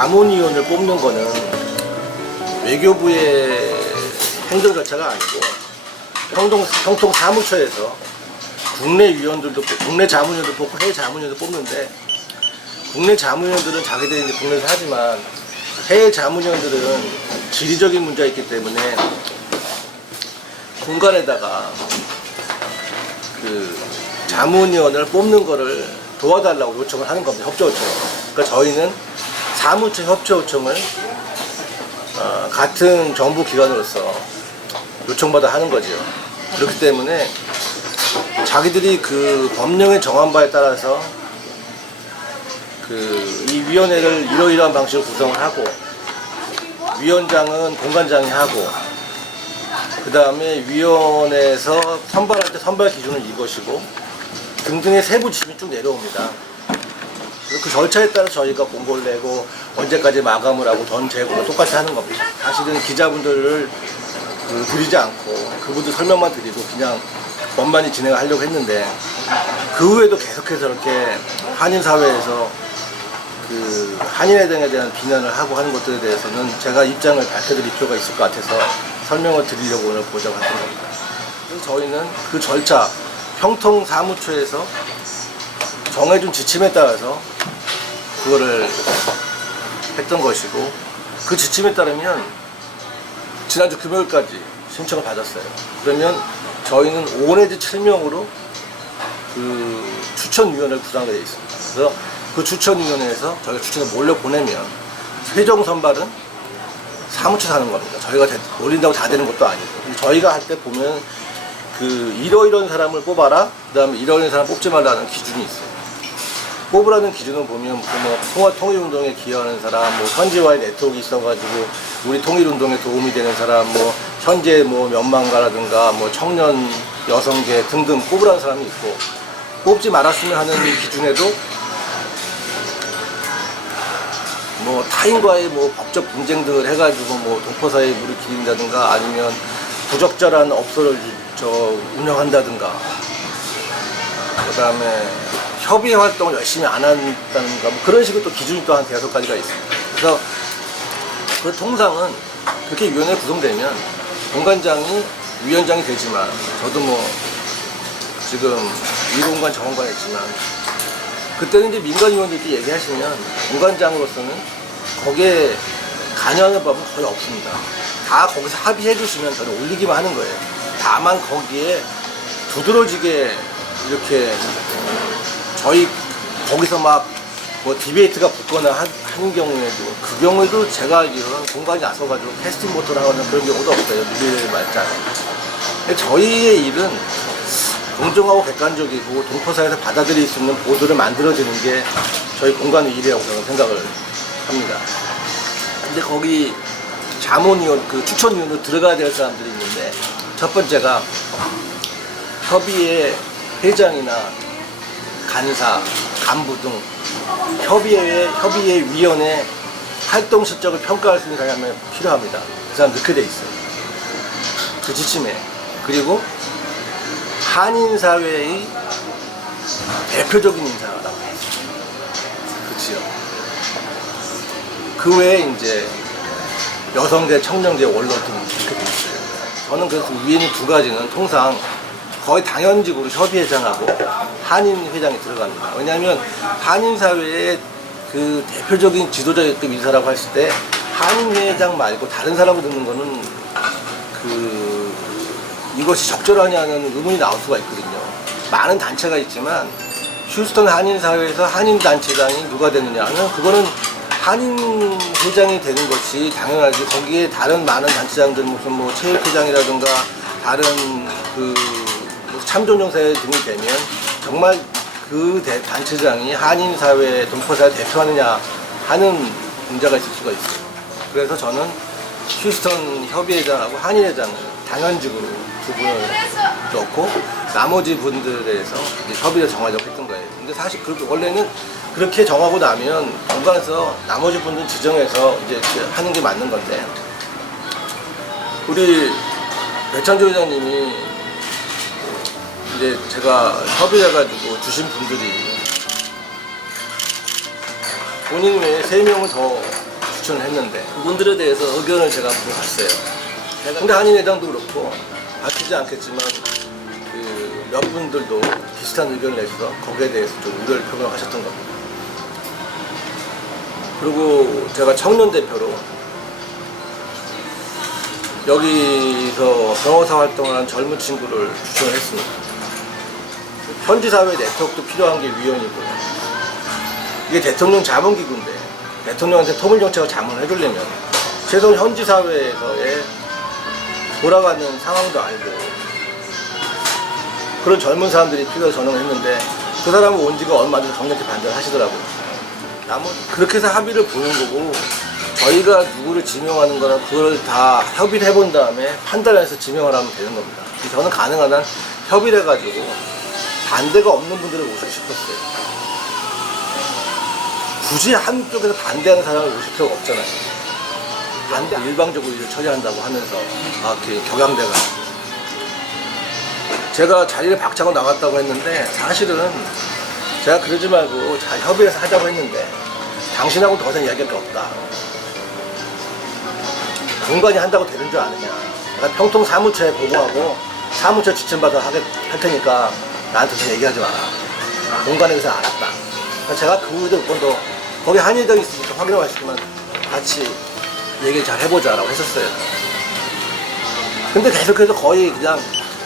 자문위원을 뽑는 거는 외교부의 행정 절차가 아니고 평통 사무처에서 국내 위원들도 국내 자문위원도 뽑고 해외 자문위원도 뽑는데, 국내 자문위원들은 자기들이 이제 국내에서 하지만 해외 자문위원들은 지리적인 문제가 있기 때문에 공간에다가 그 자문위원을 뽑는 거를 도와달라고 요청을 하는 겁니다. 협조 요청. 그러니까 저희는 사무처 협조 요청을 같은 정부 기관으로서 요청받아 하는 거죠. 그렇기 때문에 자기들이 그 법령에 정한 바에 따라서 이 위원회를 이러이러한 방식으로 구성을 하고, 위원장은 공관장이 하고, 그 다음에 위원회에서 선발할 때 선발 기준은 이것이고 등등의 세부 지침이 쭉 내려옵니다. 그래서 그 절차에 따라 저희가 공고를 내고 언제까지 마감을 하고 던 재고를 똑같이 하는 겁니다. 사실은 기자분들을 드리지 않고 그분들 설명만 드리고 그냥 원만히 진행하려고 했는데, 그 후에도 계속해서 이렇게 한인사회에서 그 한인회장에 대한 비난을 하고 하는 것들에 대해서는 제가 입장을 밝혀드릴 필요가 있을 것 같아서 설명을 드리려고 오늘 보자고 했던 겁니다. 그래서 저희는 그 절차, 평통사무처에서 정해준 지침에 따라서 그거를 했던 것이고, 그 지침에 따르면 지난주 금요일까지 신청을 받았어요. 그러면 저희는 5 내지 7명으로 그 추천위원회를 구성하게 되어 있습니다. 그래서 그 추천위원회에서 저희가 추천을 몰려 보내면 최종 선발은 사무처에서 하는 겁니다. 저희가 올린다고 다 되는 것도 아니고, 저희가 할 때 보면 이러이러한 사람을 뽑아라, 그 다음에 이러이러한 사람 뽑지 말라는 기준이 있어요. 뽑으라는 기준은 보면 통일운동에 기여하는 사람, 현지와의 네트워크 있어가지고 우리 통일운동에 도움이 되는 사람, 현재 면망가라든가 청년 여성계 등등 뽑으라는 사람이 있고, 뽑지 말았으면 하는 기준에도 타인과의 법적 분쟁 등을 해가지고 동포사이에 물을 기린다든가, 아니면 부적절한 업소를 운영한다든가, 그 다음에 협의 활동을 열심히 안 한다든가, 그런 식으로 또 기준이 또 한 5가지가 있습니다. 그래서 그 통상은 그렇게 위원회 구성되면 공관장이 위원장이 되지만, 저도 지금 위공관 정원관 했지만, 그때는 이제 민간위원들끼리 얘기하시면 공관장으로서는 거기에 관여하는 법은 거의 없습니다. 다 거기서 합의해 주시면 저는 올리기만 하는 거예요. 다만 거기에 두드러지게 이렇게 저희 거기서 디베이트가 붙거나 하는 경우에도, 그 경우에도 제가 알기로는 공관이 나서가지고 캐스팅 보트를 하거나 그런 경우도 없어요. 미래의 말자는. 저희의 일은 공정하고 객관적이고 동포사에서 받아들일 수 있는 보도를 만들어지는 게 저희 공간의 일이라고 저는 생각을 합니다. 근데 거기 자문위원, 추천위원으로 들어가야 될 사람들이 있는데, 첫 번째가 협의회 회장이나 간사, 간부 등 협의회 위원회 활동 실적을 평가할 수 있는 사람이 필요합니다. 그 사람 넣게 돼 있어요. 그 지침에. 그리고 한인사회의 대표적인 인사라고 했어요. 그치요. 그 외에 이제 여성계, 청년계, 원로 등 이렇게 돼 있어요. 저는 그래서 위에 있는 2가지는 통상 거의 당연직으로 협의회장하고 한인회장이 들어갑니다. 왜냐하면 한인사회의 그 대표적인 지도자급 인사라고 했을 때 한인회장 말고 다른 사람을 듣는 거는 이것이 적절하냐는 의문이 나올 수가 있거든요. 많은 단체가 있지만 휴스턴 한인사회에서 한인단체장이 누가 되느냐는, 그거는 한인회장이 되는 것이 당연하지, 거기에 다른 많은 단체장들 무슨 체육회장이라든가 다른 참전용사회 등이 되면 정말 그 단체장이 한인사회, 동포사회를 대표하느냐 하는 문제가 있을 수가 있어요. 그래서 저는 휴스턴 협의회장하고 한인회장을 당연직으로 2분을 넣고 나머지 분들에 대해서 협의를 정하려고 했던 거예요. 근데 사실 원래는 그렇게 정하고 나면 공간에서 나머지 분들 지정해서 이제 하는 게 맞는 건데, 우리 배창조 회장님이 이제 제가 협의해가지고 주신 분들이 본인 외에 3명을 더 추천을 했는데 그분들에 대해서 의견을 제가 물어봤어요. 근데 한인회장도 그렇고 밝히지 않겠지만 그 몇 분들도 비슷한 의견을 내셔서 거기에 대해서 좀 우려를 표명하셨던 겁니다. 그리고 제가 청년 대표로 여기서 변호사 활동을 한 젊은 친구를 추천을 했습니다. 현지 사회 네트워크도 필요한 게 위원이고요. 이게 대통령 자문기구인데 대통령한테 통일정책을 자문을 해주려면 최소한 현지 사회에서의 돌아가는 상황도 알고 그런 젊은 사람들이 필요해서 전화를 했는데 그 사람은 온 지가 얼마 안 돼서 강력히 반대를 하시더라고요. 그렇게 해서 합의를 보는 거고 저희가 누구를 지명하는 거는 그걸 다 협의를 해본 다음에 판단해서 지명을 하면 되는 겁니다. 저는 가능한 한 협의를 해가지고 반대가 없는 분들을 모시고 싶었어요. 굳이 한쪽에서 반대하는 사람을 모실 필요가 없잖아요. 반대 일방적으로 일을 처리한다고 하면서 이렇게 격양돼가지고 제가 자리를 박차고 나갔다고 했는데 사실은 제가 그러지 말고 잘 협의해서 하자고 했는데 당신하고 더 이상 이야기할 게 없다. 공간이 한다고 되는 줄 아느냐. 내가 평통 사무처에 보고하고 사무처 지침받아 할 테니까 나한테 더 얘기하지 마라. 공간에 대해서 알았다. 그러니까 제가 그 후에도 몇 번 더 거기 한의장이 있으니까 확인을 하시지만 같이 얘기를 잘 해보자라고 했었어요. 근데 계속해서 거의 그냥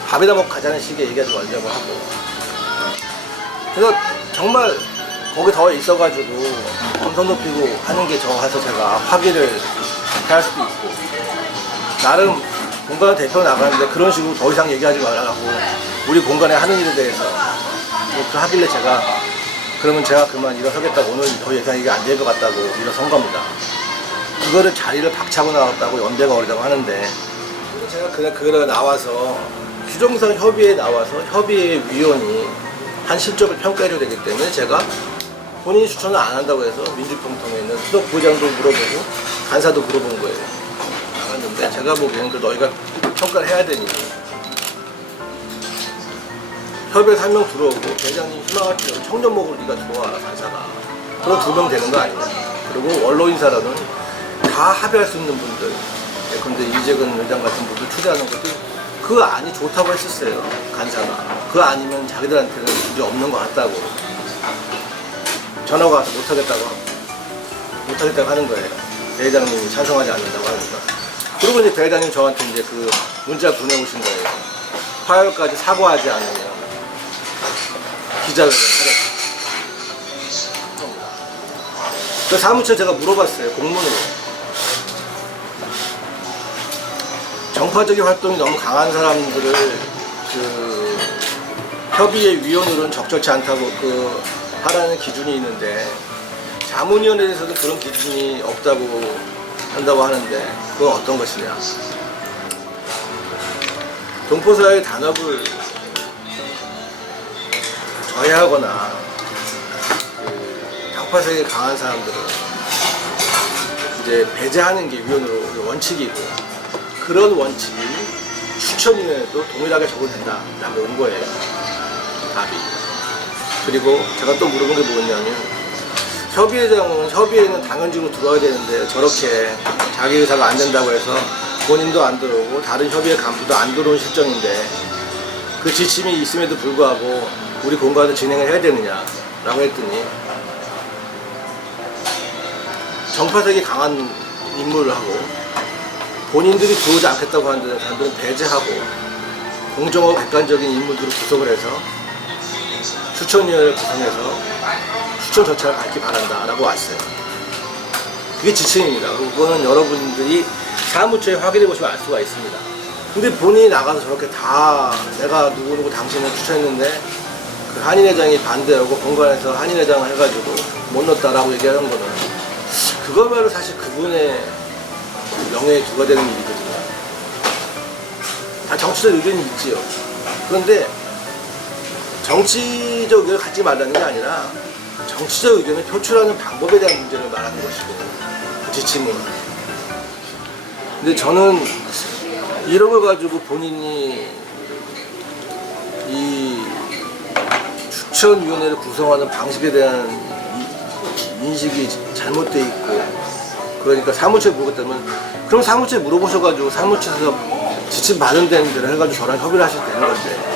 밥에다 먹고 가자는 식의 얘기하지 말자고 하고 그래서 정말 거기 더 있어가지고 언성 높이고 하는 게 정해서 제가 확인을 할 수도 있고 나름 공간을 대표 나가는데 그런 식으로 더 이상 얘기하지 말라고 우리 공간에 하는 일에 대해서 그렇게 하길래 제가 그러면 제가 그만 일어서겠다고 오늘 더 이상 얘기 안 될 것 같다고 일어선 겁니다. 그거를 자리를 박차고 나왔다고 연대가 어리다고 하는데 제가 그래 나와서 규정상 협의회에 나와서 협의회 위원이 한 실적을 평가해줘야 되기 때문에 제가 본인이 추천을 안 한다고 해서 민주평통에 있는 수석 부장도 물어보고 간사도 물어본 거예요. 나갔는데 제가 보기에는 그 너희가 평가를 해야 되니 협의회 1명 들어오고 대장님 희망하시는 청년목으로 네가 들어와라 간사가 그럼 2명 되는 거 아니냐. 그리고 원로인사로는 다 합의할 수 있는 분들 근데 이재근 회장 같은 분들 초대하는 것도 그 안이 좋다고 했었어요. 간사가 그 아니면 자기들한테는 문제 없는 것 같다고 전화가 와서 못하겠다고 하는 거예요. 배 회장님이 찬성하지 않는다고 하니까. 그리고 이제 배 회장님 저한테 이제 그 문자 보내오신 거예요. 화요일까지 사과하지 않으면 기자회견을 하겠다. 그 사무처에 제가 물어봤어요. 공문으로. 정파적인 활동이 너무 강한 사람들을 그 협의회 위원으로는 적절치 않다고 하라는 기준이 있는데 자문위원회에서도 그런 기준이 없다고 한다고 하는데 그건 어떤 것이냐. 동포사회의 단합을 저해하거나 당파색이 강한 사람들은 이제 배제하는 게 위원으로 원칙이고 그런 원칙이 추천위원회도 동일하게 적용된다라고 온 거예요. 답이. 그리고 제가 또 물어본 게 뭐냐면 협의회장은 협의회는 당연직으로 들어와야 되는데 저렇게 자기 의사가 안 된다고 해서 본인도 안 들어오고 다른 협의회 간부도 안 들어온 실정인데 그 지침이 있음에도 불구하고 우리 공간을 진행을 해야 되느냐라고 했더니 정파색이 강한 인물을 하고 본인들이 들어오지 않겠다고 하는 사람들은 배제하고 공정하고 객관적인 인물들을 구성을 해서 추천위원회를 구성해서 추천 절차를 밟기 바란다 라고 왔어요. 그게 지침입니다. 그거는 여러분들이 사무처에 확인해 보시면 알 수가 있습니다. 근데 본인이 나가서 저렇게 다 내가 누구누구 당신을 추천했는데 그 한인회장이 반대하고 공간에서 한인회장을 해가지고 못 넣었다라고 얘기하는 거는 그거말로 사실 그분의 명예에 두가 되는 일이거든요. 다 정치적 의견이 있지요. 그런데 정치적 의견을 갖지 말라는 게 아니라 정치적 의견을 표출하는 방법에 대한 문제를 말하는 것이고 그 지침은. 근데 저는 이런 걸 가지고 본인이 이 추천위원회를 구성하는 방식에 대한 인식이 잘못되어 있고 그러니까 사무처에 물어봤다면 그럼 사무처에 물어보셔가지고 사무처에서 지침 받은 데는 대로 해가지고 저랑 협의를 하실 되는 건데.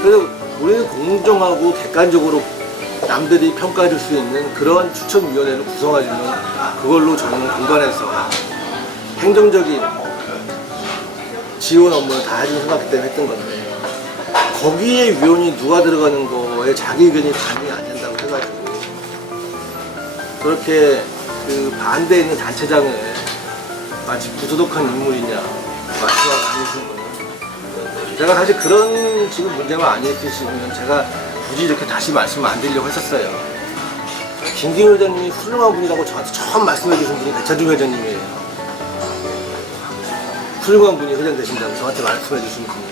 그래서 우리는 공정하고 객관적으로 남들이 평가해 줄 수 있는 그런 추천위원회를 구성해주는 그걸로 저는 공간에서 행정적인 지원 업무를 다 해주는 생각 때문에 했던 건데 거기에 위원이 누가 들어가는 거에 자기 의견이 반영이 안 된다고 해가지고 그렇게 그 반대에 있는 단체장을 마치 부도덕한 인물이냐 말씀하고 다니시는 거는 제가 사실 그런 지금 문제만 아니었으면 제가 굳이 이렇게 다시 말씀 안 드리려고 했었어요. 김기현 회장님이 훌륭한 분이라고 저한테 처음 말씀해 주신 분이 배차중 회장님이에요. 훌륭한 분이 회장 되신다고 저한테 말씀해 주신 분이.